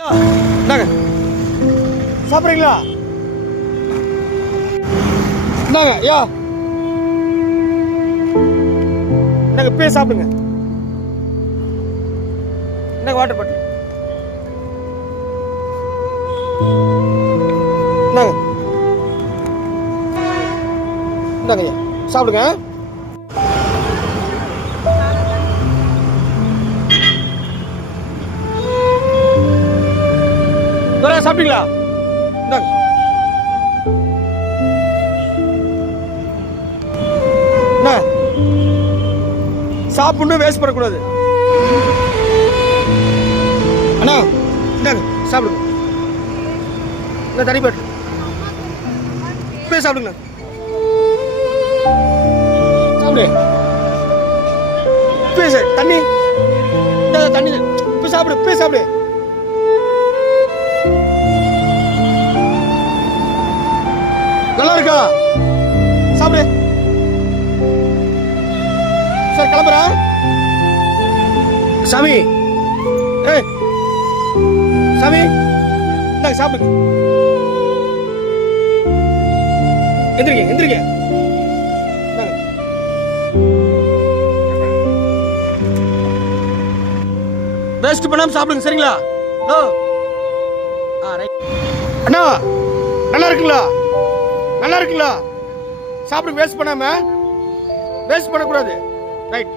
இந்தாங்க சாப்பிட்றீங்களா? இந்தாங்க யா இந்தாங்க இப்பயே சாப்பிடுங்க. இந்தாங்க வாட்டர் பாட்டில் இந்தாங்க இந்தாங்க ஐயா சாப்பிடுங்க. சாப்பிட்டீங்களா? இந்தாங்க சாப்பிடணும், வேஸ்ட் பண்ணக்கூடாது. அண்ணா இந்தாங்க சாப்பிடுங்க. இந்த தனி பாட்டு போய் சாப்பிடுங்க. சாப்பிடு போய் தண்ணி இந்த தண்ணி போய் சாப்பிடு போய் சாப்பிடு. நல்லா இருக்கா? சாப்பிடு. சார் கிளம்புறேன். சாமி ஏய் சாமி இந்தாங்க சாப்பிடுங்க. எந்திரிக்க எந்திரிக்க. வேஸ்ட் பண்ணாம சாப்பிடுங்க சரிங்களா? அண்ணா நல்லா இருக்குங்களா? நல்லா இருக்குங்களா? சாப்பிடுங்க, வேஸ்ட் பண்ணாம. வேஸ்ட் பண்ணக்கூடாது. ரைட்.